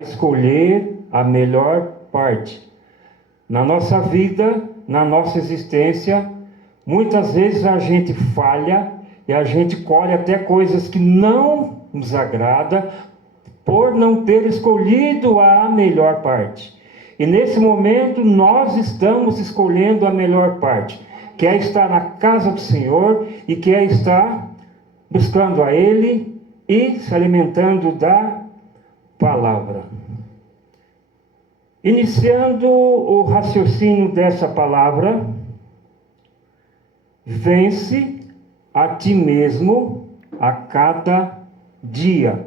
escolher a melhor parte. Na nossa vida, na nossa existência, muitas vezes a gente falha e a gente colhe até coisas que não nos agrada por não ter escolhido a melhor parte. E nesse momento nós estamos escolhendo a melhor parte, que é estar na casa do Senhor e que é estar buscando a Ele e se alimentando da palavra. Iniciando o raciocínio dessa palavra, vence a ti mesmo a cada dia.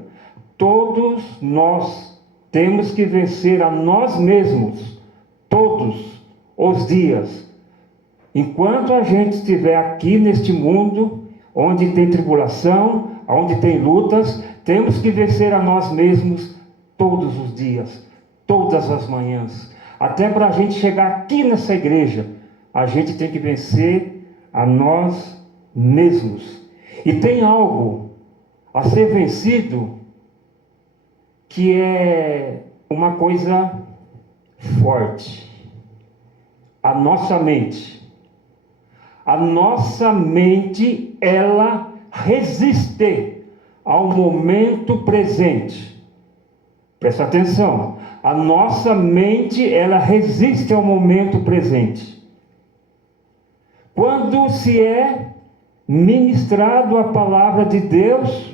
Todos nós temos que vencer a nós mesmos, todos os dias. Enquanto a gente estiver aqui neste mundo, onde tem tribulação, onde tem lutas, temos que vencer a nós mesmos todos os dias, todas as manhãs. Até para a gente chegar aqui nessa igreja, a gente tem que vencer a nós mesmos. E tem algo a ser vencido que é uma coisa forte. A nossa mente. A nossa mente, ela resiste ao momento presente. Presta atenção. A nossa mente, ela resiste ao momento presente. Quando se é ministrado a palavra de Deus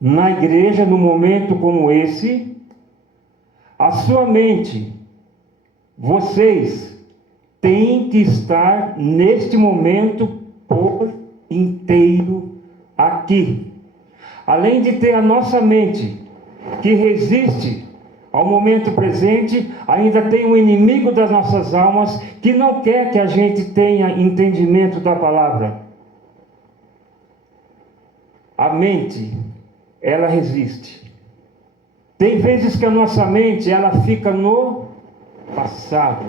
na igreja, num momento como esse, a sua mente, vocês têm que estar neste momento por inteiro aqui. Além de ter a nossa mente que resiste ao momento presente, ainda tem um inimigo das nossas almas que não quer que a gente tenha entendimento da palavra. A mente, ela resiste. Tem vezes que a nossa mente, ela fica no passado.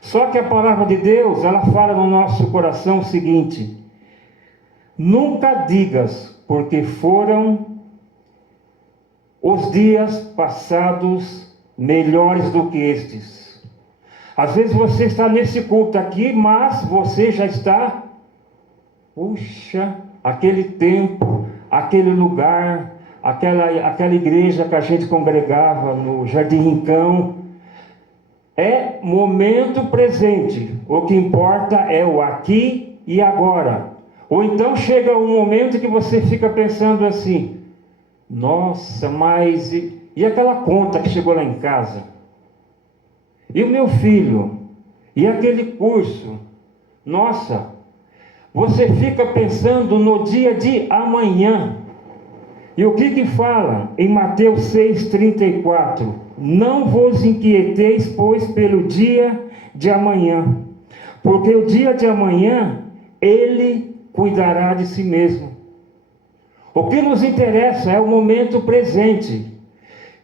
Só que a palavra de Deus, ela fala no nosso coração o seguinte: nunca digas, porque foram os dias passados melhores do que estes. Às vezes você está nesse culto aqui, mas você já está, puxa, aquele tempo, aquele lugar, aquela igreja que a gente congregava no Jardim Rincão, é momento presente. O que importa é o aqui e agora. Ou então chega um momento que você fica pensando assim: nossa, mas e aquela conta que chegou lá em casa? E o meu filho? E aquele curso? Nossa, você fica pensando no dia de amanhã. E o que fala em Mateus 6,34? Não vos inquieteis, pois, pelo dia de amanhã, porque o dia de amanhã, ele cuidará de si mesmo. O que nos interessa é o momento presente.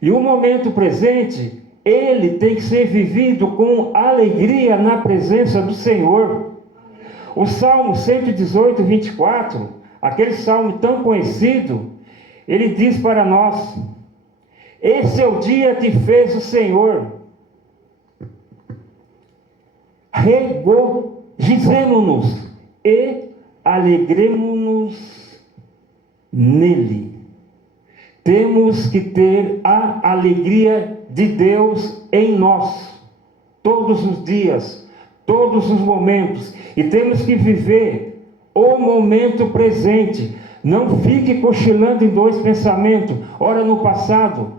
E o momento presente, ele tem que ser vivido com alegria na presença do Senhor. O Salmo 118, 24, aquele salmo tão conhecido, ele diz para nós: esse é o dia que fez o Senhor, regozijemo-nos e alegremo-nos nele. Temos que ter a alegria de Deus em nós, todos os dias, todos os momentos, e temos que viver o momento presente. Não fique cochilando em dois pensamentos, ora no passado,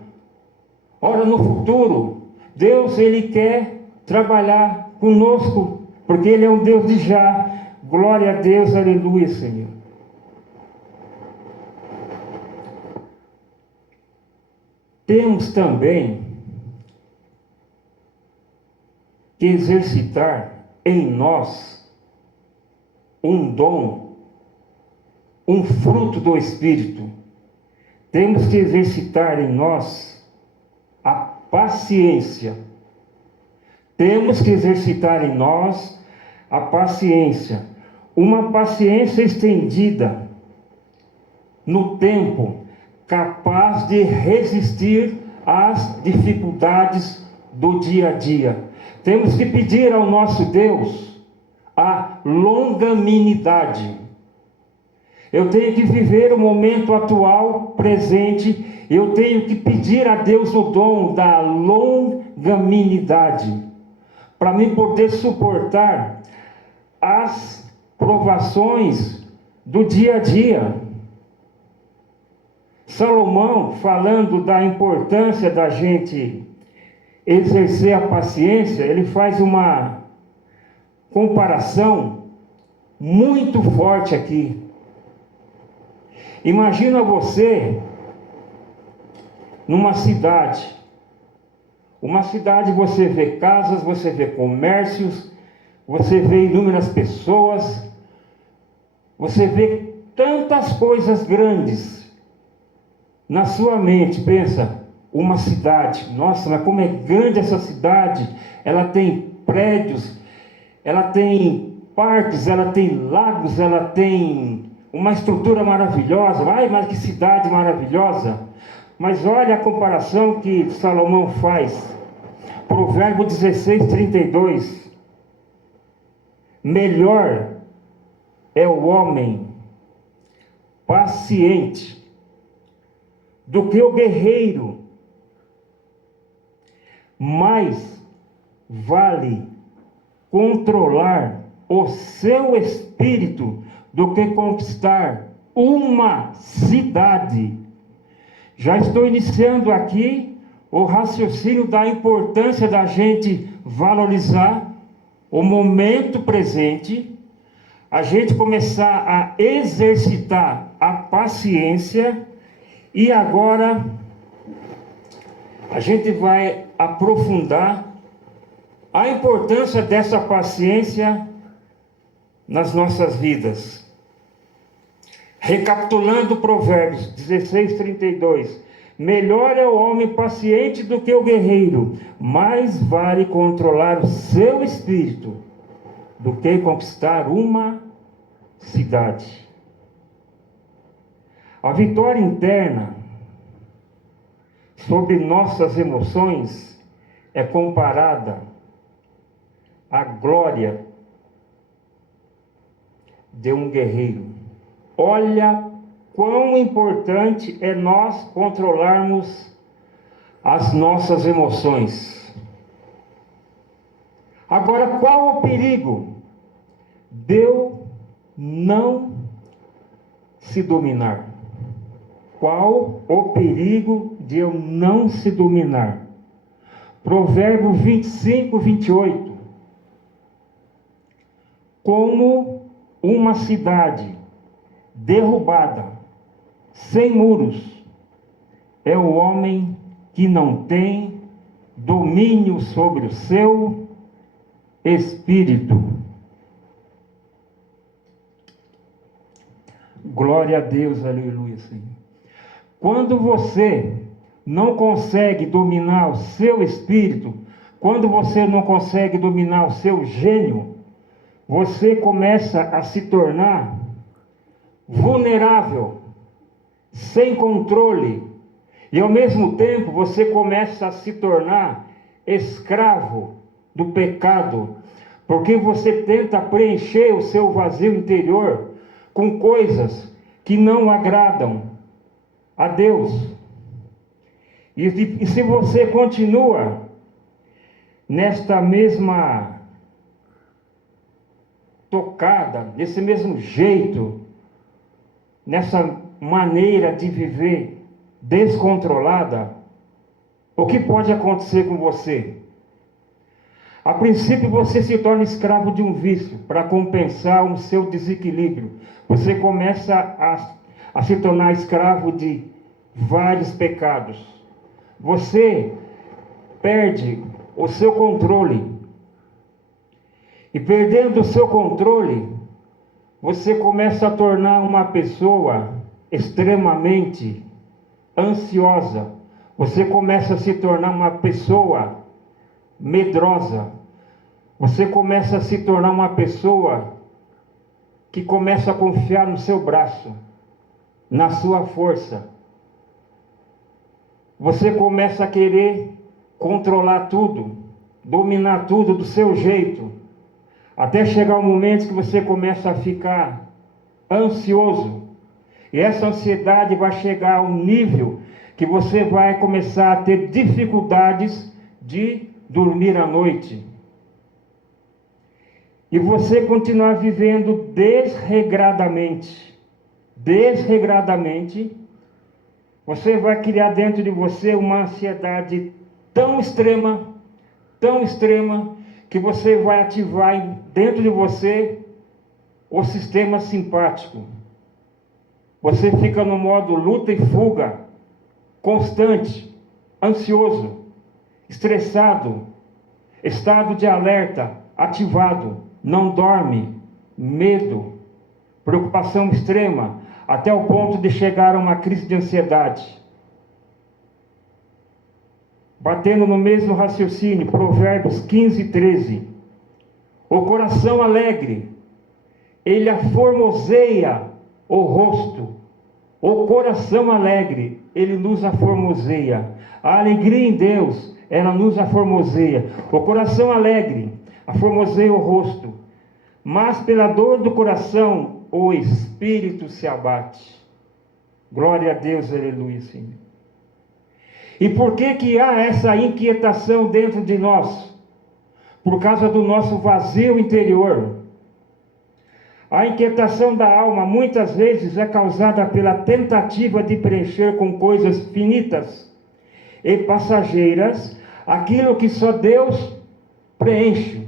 ora no futuro. Deus, ele quer trabalhar conosco, porque ele é um Deus de já. Glória a Deus, aleluia, Senhor. Temos também que exercitar em nós um dom, um fruto do Espírito. Temos que exercitar em nós a paciência. Temos que exercitar em nós a paciência. Uma paciência estendida no tempo. capaz de resistir às dificuldades do dia a dia. Temos que pedir ao nosso Deus a longanimidade. Eu tenho que viver o momento atual, presente. Eu tenho que pedir a Deus o dom da longanimidade, para mim poder suportar as provações do dia a dia. Salomão, falando da importância da gente exercer a paciência, ele faz uma comparação muito forte aqui. Imagina você numa cidade. Uma cidade, você vê casas, você vê comércios, você vê inúmeras pessoas, você vê tantas coisas grandes. Na sua mente, pensa, uma cidade, nossa, mas como é grande essa cidade, ela tem prédios, ela tem parques, ela tem lagos, ela tem uma estrutura maravilhosa. Ai, mas que cidade maravilhosa! Mas olha a comparação que Salomão faz. Provérbio 16:32. Melhor é o homem paciente do que o guerreiro. Mais vale controlar o seu espírito do que conquistar uma cidade. Já estou iniciando aqui o raciocínio da importância da gente valorizar o momento presente, a gente começar a exercitar a paciência, e agora a gente vai aprofundar a importância dessa paciência nas nossas vidas. Recapitulando Provérbios 16:32. Melhor é o homem paciente do que o guerreiro, mais vale controlar o seu espírito do que conquistar uma cidade. A vitória interna sobre nossas emoções é comparada à glória de um guerreiro. Olha quão importante é nós controlarmos as nossas emoções. Agora, qual o perigo de eu não se dominar? Qual o perigo de eu não se dominar? Provérbio 25:28. Como uma cidade derrubada, sem muros, é o homem que não tem domínio sobre o seu espírito. Glória a Deus, aleluia, Senhor. Quando você não consegue dominar o seu espírito, quando você não consegue dominar o seu gênio, você começa a se tornar vulnerável, sem controle, e ao mesmo tempo você começa a se tornar escravo do pecado, porque você tenta preencher o seu vazio interior com coisas que não agradam a Deus. E se você continua nesta mesma tocada, nesse mesmo jeito, nessa maneira de viver descontrolada, o que pode acontecer com você? A princípio você se torna escravo de um vício para compensar o seu desequilíbrio. Você começa a se tornar escravo de vários pecados. Você perde o seu controle. E perdendo o seu controle, você começa a tornar uma pessoa extremamente ansiosa. Você começa a se tornar uma pessoa medrosa. Você começa a se tornar uma pessoa que começa a confiar no seu braço, na sua força, você começa a querer controlar tudo, dominar tudo do seu jeito, até chegar o momento que você começa a ficar ansioso. E essa ansiedade vai chegar a um nível que você vai começar a ter dificuldades de dormir à noite. E você continuar vivendo desregradamente, você vai criar dentro de você uma ansiedade tão extrema, que você vai ativar dentro de você o sistema simpático. Você fica no modo luta e fuga, constante, ansioso, estressado, estado de alerta, ativado, não dorme, medo, preocupação extrema, até o ponto de chegar a uma crise de ansiedade. Batendo no mesmo raciocínio, Provérbios 15:13. O coração alegre, ele aformoseia o rosto. O coração alegre, ele nos aformoseia. A alegria em Deus, ela nos aformoseia. O coração alegre aformoseia o rosto. Mas pela dor do coração, o espírito se abate. Glória a Deus, aleluia, Senhor. E por que há essa inquietação dentro de nós? Por causa do nosso vazio interior. A inquietação da alma muitas vezes é causada pela tentativa de preencher com coisas finitas e passageiras aquilo que só Deus preenche.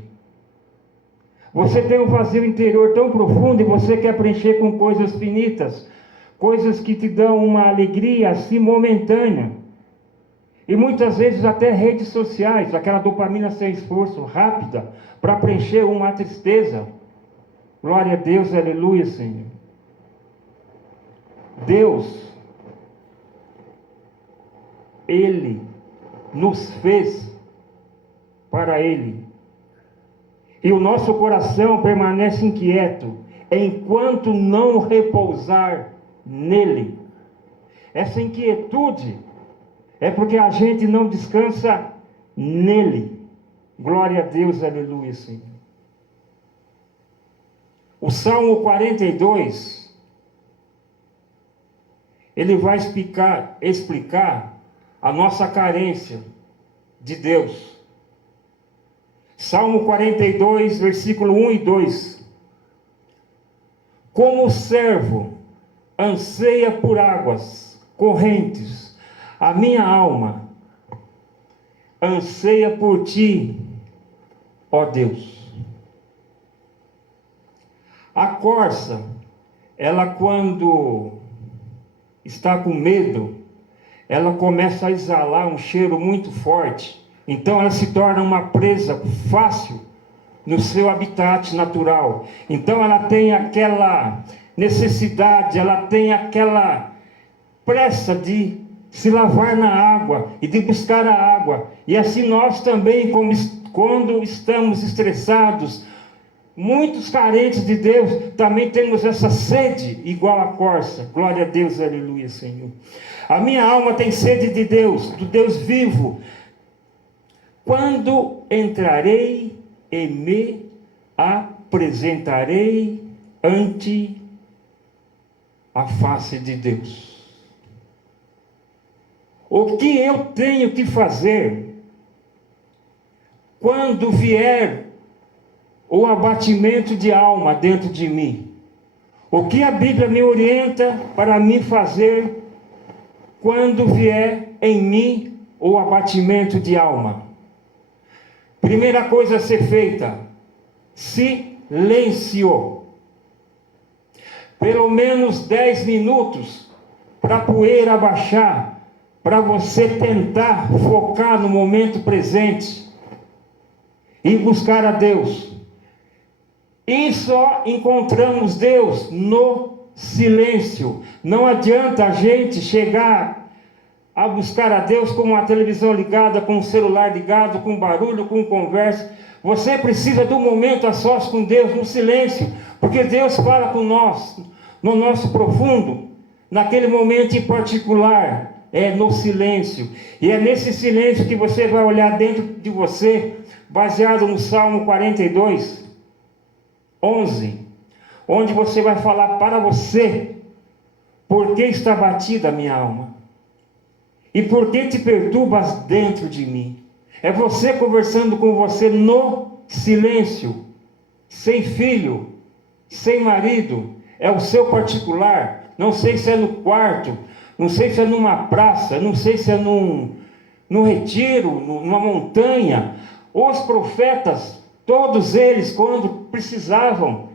Você tem um vazio interior tão profundo e você quer preencher com coisas finitas, coisas que te dão uma alegria assim momentânea. E muitas vezes até redes sociais, aquela dopamina sem esforço, rápida, para preencher uma tristeza. Glória a Deus, aleluia, Senhor. Deus, Ele nos fez para Ele. E o nosso coração permanece inquieto enquanto não repousar nele. Essa inquietude é porque a gente não descansa nele. Glória a Deus, aleluia, Senhor. O Salmo 42, ele vai explicar a nossa carência de Deus. Salmo 42, versículo 1 e 2. Como o servo anseia por águas correntes, a minha alma anseia por ti, ó Deus. A corça, ela quando está com medo, ela começa a exalar um cheiro muito forte. Então ela se torna uma presa fácil no seu habitat natural. Então ela tem aquela necessidade, ela tem aquela pressa de se lavar na água e de buscar a água. E assim nós também, quando estamos estressados, muitos carentes de Deus, também temos essa sede igual a corça. Glória a Deus, aleluia, Senhor. A minha alma tem sede de Deus, do Deus vivo. Quando entrarei e me apresentarei ante a face de Deus. O que eu tenho que fazer quando vier o abatimento de alma dentro de mim? O que a Bíblia me orienta para me fazer quando vier em mim o abatimento de alma? Primeira coisa a ser feita, silêncio. Pelo menos 10 minutos para a poeira baixar, para você tentar focar no momento presente e buscar a Deus. E só encontramos Deus no silêncio. Não adianta a gente chegar a buscar a Deus com a televisão ligada, com o celular ligado, com barulho, com conversa. Você precisa de um momento a sós com Deus, no silêncio, porque Deus fala com nós, no nosso profundo, naquele momento em particular, é no silêncio. E é nesse silêncio que você vai olhar dentro de você, baseado no Salmo 42, 11, onde você vai falar para você: por que está batida a minha alma? E por que te perturbas dentro de mim? É você conversando com você no silêncio, sem filho, sem marido, é o seu particular. Não sei se é no quarto, não sei se é numa praça, não sei se é num retiro, numa montanha. Os profetas, todos eles, quando precisavam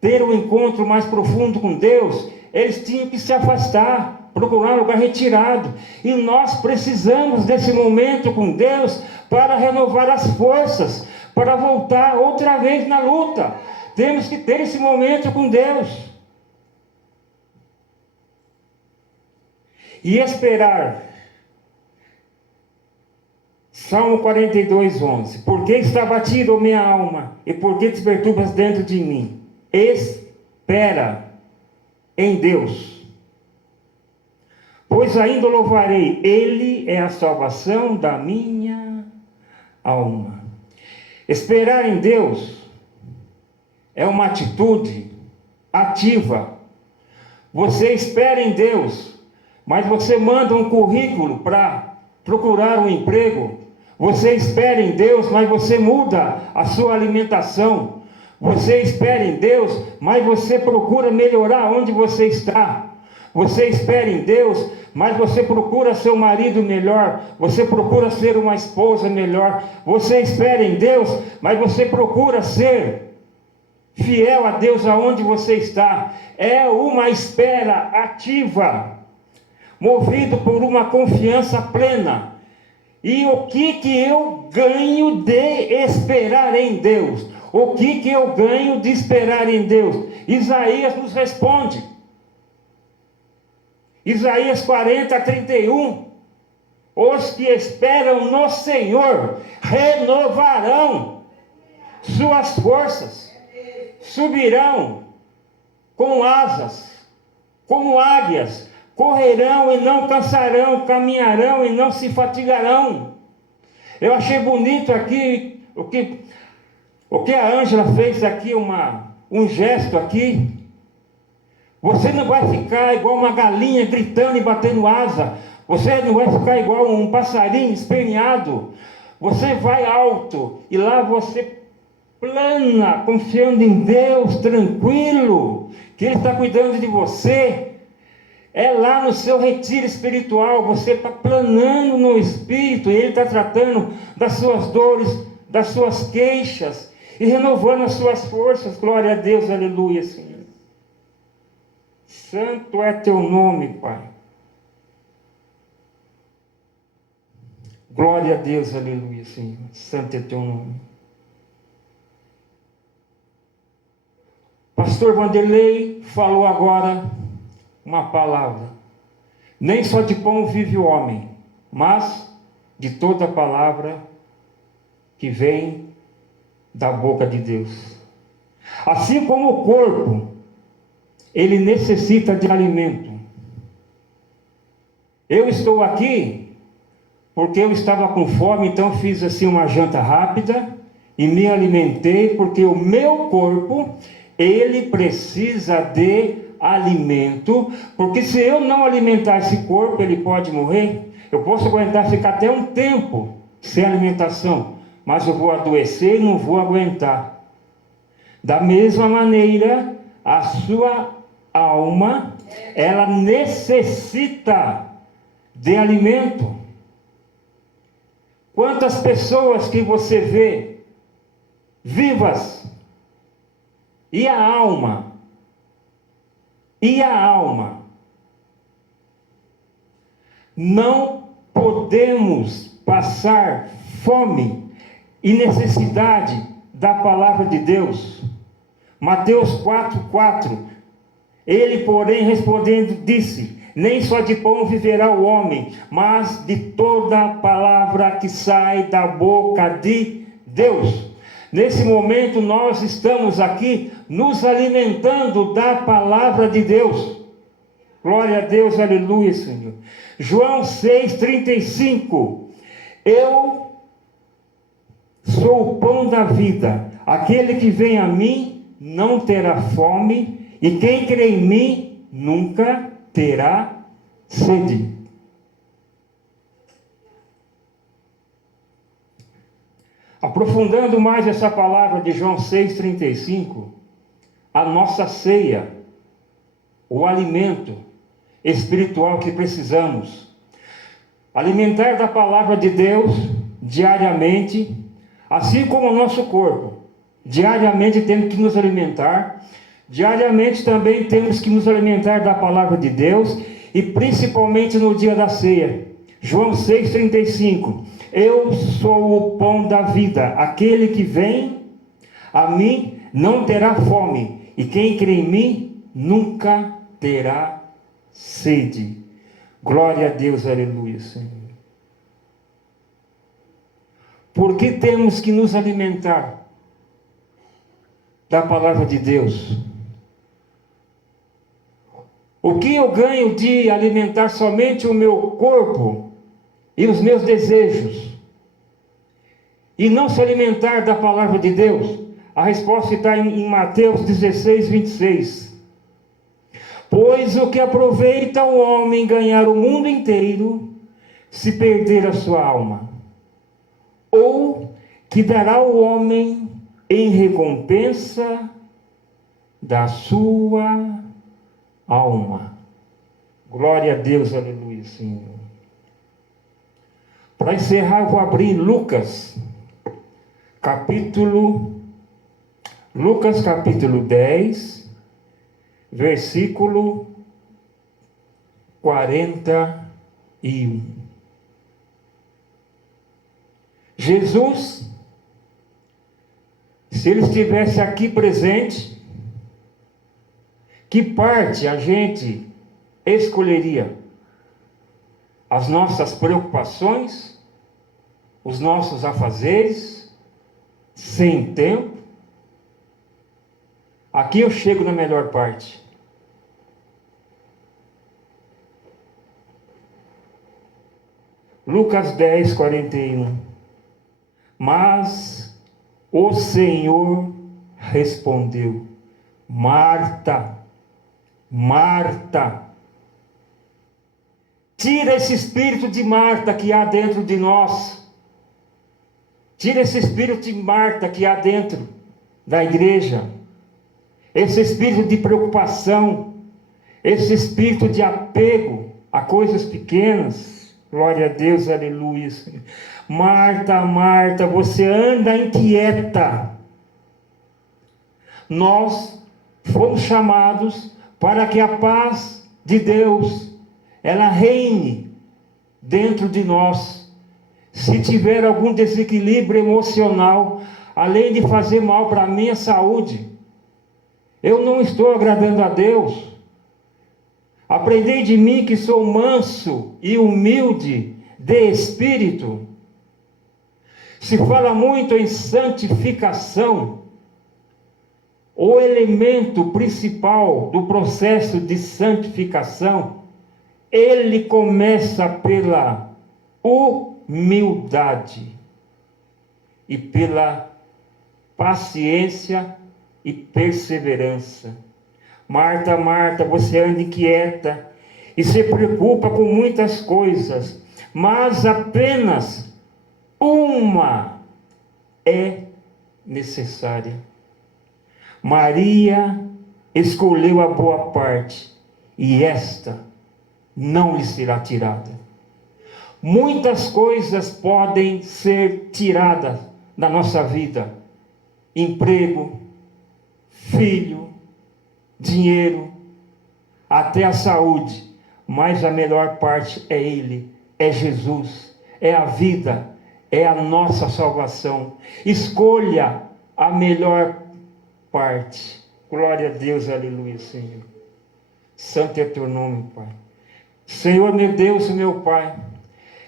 ter um encontro mais profundo com Deus, eles tinham que se afastar, procurar um lugar retirado. E nós precisamos desse momento com Deus para renovar as forças, para voltar outra vez na luta. Temos que ter esse momento com Deus. E esperar. Salmo 42, 11. Por que está batido a minha alma? E por que te perturbas dentro de mim? Espera em Deus. Pois ainda louvarei, Ele é a salvação da minha alma. Esperar em Deus é uma atitude ativa. Você espera em Deus, mas você manda um currículo para procurar um emprego. Você espera em Deus, mas você muda a sua alimentação. Você espera em Deus, mas você procura melhorar onde você está. Você espera em Deus, mas você procura ser um marido melhor. Você procura ser uma esposa melhor. Você espera em Deus, mas você procura ser fiel a Deus aonde você está. É uma espera ativa, movido por uma confiança plena. E o que eu ganho de esperar em Deus? O que eu ganho de esperar em Deus? Isaías nos responde. Isaías 40, 31. Os que esperam no Senhor renovarão suas forças, subirão com asas, como águias, correrão e não cansarão, caminharão e não se fatigarão. Eu achei bonito aqui o que a Ângela fez aqui, um gesto aqui. Você não vai ficar igual uma galinha gritando e batendo asa. Você não vai ficar igual um passarinho esperneado. Você vai alto e lá você plana, confiando em Deus, tranquilo, que Ele está cuidando de você. É lá no seu retiro espiritual, você está planando no Espírito, e Ele está tratando das suas dores, das suas queixas, e renovando as suas forças. Glória a Deus, aleluia, Senhor. Santo é teu nome, Pai. Glória a Deus, aleluia, Senhor. Santo é teu nome. Pastor Vanderlei falou agora uma palavra. Nem só de pão vive o homem, mas de toda palavra que vem da boca de Deus. Assim como o corpo, ele necessita de alimento. Eu estou aqui porque eu estava com fome, então fiz assim uma janta rápida e me alimentei, porque o meu corpo, ele precisa de alimento, porque se eu não alimentar esse corpo, ele pode morrer. Eu posso aguentar ficar até um tempo sem alimentação, mas eu vou adoecer e não vou aguentar. Da mesma maneira, a sua alma, ela necessita de alimento. Quantas pessoas que você vê vivas, e a alma, não podemos passar fome e necessidade da palavra de Deus. Mateus 4:4. Ele, porém, respondendo, disse: nem só de pão viverá o homem, mas de toda palavra que sai da boca de Deus. Nesse momento nós estamos aqui nos alimentando da palavra de Deus. Glória a Deus, aleluia, Senhor. João 6,35. Eu sou o pão da vida. Aquele que vem a mim não terá fome, e quem crê em mim nunca terá sede. Aprofundando mais essa palavra de João 6,35, a nossa ceia, o alimento espiritual que precisamos, alimentar da palavra de Deus diariamente, assim como o nosso corpo, diariamente temos que nos alimentar, diariamente também temos que nos alimentar da palavra de Deus, e principalmente no dia da ceia. João 6,35. Eu sou o pão da vida. Aquele que vem a mim não terá fome, e quem crê em mim nunca terá sede. Glória a Deus, aleluia, Senhor. Por que temos que nos alimentar da palavra de Deus? O que eu ganho de alimentar somente o meu corpo e os meus desejos, e não se alimentar da palavra de Deus? A resposta está em Mateus 16:26. Pois o que aproveita o homem ganhar o mundo inteiro, se perder a sua alma? Ou que dará o homem em recompensa da sua alma? Glória a Deus, aleluia, Senhor. Para encerrar, eu vou abrir Lucas capítulo 10, versículo 41. Jesus, se ele estivesse aqui presente, que parte a gente escolheria? As nossas preocupações, os nossos afazeres, sem tempo? Aqui eu chego na melhor parte. Lucas 10, 41. Mas o Senhor respondeu: Marta, Marta, tira esse espírito de Marta que há dentro de nós. Tira esse espírito de Marta que há dentro da igreja. Esse espírito de preocupação, esse espírito de apego a coisas pequenas. Glória a Deus, aleluia. Marta, Marta, você anda inquieta. Nós fomos chamados para que a paz de Deus, ela reine dentro de nós. Se tiver algum desequilíbrio emocional, além de fazer mal para a minha saúde, eu não estou agradando a Deus. Aprendei de mim que sou manso e humilde de espírito. Se fala muito em santificação. O elemento principal do processo de santificação, ele começa pela humildade e pela paciência e perseverança. Marta, Marta, você anda inquieta e se preocupa com muitas coisas, mas apenas uma é necessária. Maria escolheu a boa parte, e esta não lhe será tirada. Muitas coisas podem ser tiradas da nossa vida: emprego, filho, dinheiro, até a saúde, mas a melhor parte é Ele, é Jesus, é a vida, é a nossa salvação. Escolha a melhor parte. Glória a Deus, aleluia, Senhor. Santo é teu nome, Pai. Senhor, meu Deus e meu Pai,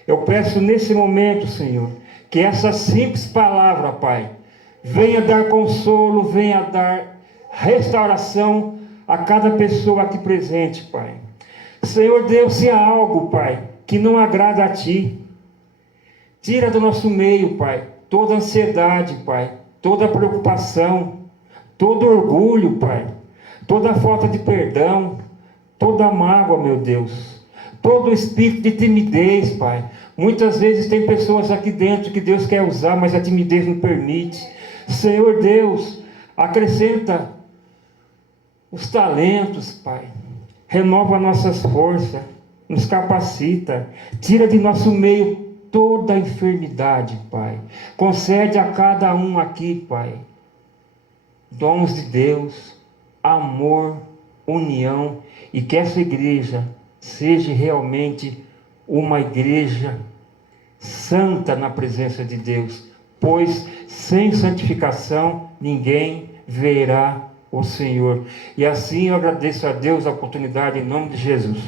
eu peço nesse momento, Senhor, que essa simples palavra, Pai, venha dar consolo, venha dar restauração a cada pessoa aqui presente, Pai. Senhor Deus, se há algo, Pai, que não agrada a Ti, tira do nosso meio, Pai, toda ansiedade, Pai, toda preocupação, todo orgulho, Pai, toda falta de perdão, toda mágoa, meu Deus, todo espírito de timidez, Pai. Muitas vezes tem pessoas aqui dentro que Deus quer usar, mas a timidez não permite. Senhor Deus, acrescenta os talentos, Pai. Renova nossas forças, nos capacita, tira de nosso meio toda a enfermidade, Pai. Concede a cada um aqui, Pai, dons de Deus, amor, união, e que essa igreja seja realmente uma igreja santa na presença de Deus, pois sem santificação ninguém verá o Senhor. E assim eu agradeço a Deus a oportunidade em nome de Jesus.